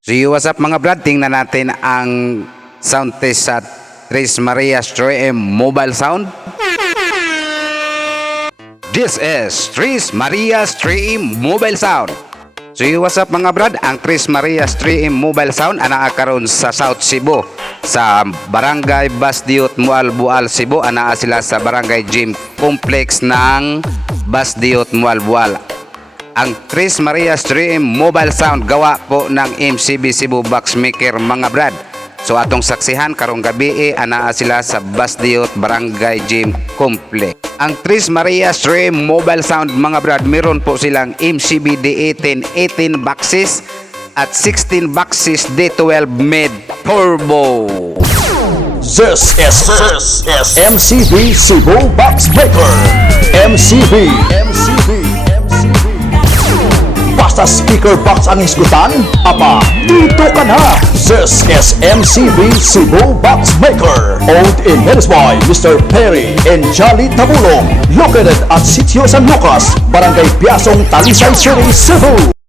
So what's up mga brad, tingnan natin ang sound test sa Tres Marias 3M mobile sound. This is Tres Marias 3M mobile sound. So what's up mga brad, ang Tres Marias 3M mobile sound ana karon sa South Cebu, sa Barangay Basdiot, Mualbual, Cebu. Ana sila sa Barangay Gym Complex ng Basdiot, Mualbual. Ang Tres Marias 3M mobile sound gawa po ng Mcv Cebu box maker mga brad. So atong saksihan karong gabi ana sila sa Basdiot Barangay Gym Complex. Ang Tres Marias 3M mobile sound mga brad, meron po silang MCB D18 18 boxes at 16 boxes D12 mid turbo. This is MCV Cebu box maker. MCV. Basta speaker box ang isgutan, apa, dito ka na! This is MCV Cebu box maker. Owned in Venice by Mr. Perry and Jolly Tabulong. Located at Sitio San Lucas, Barangay Piasong, Talisay City, Cebu.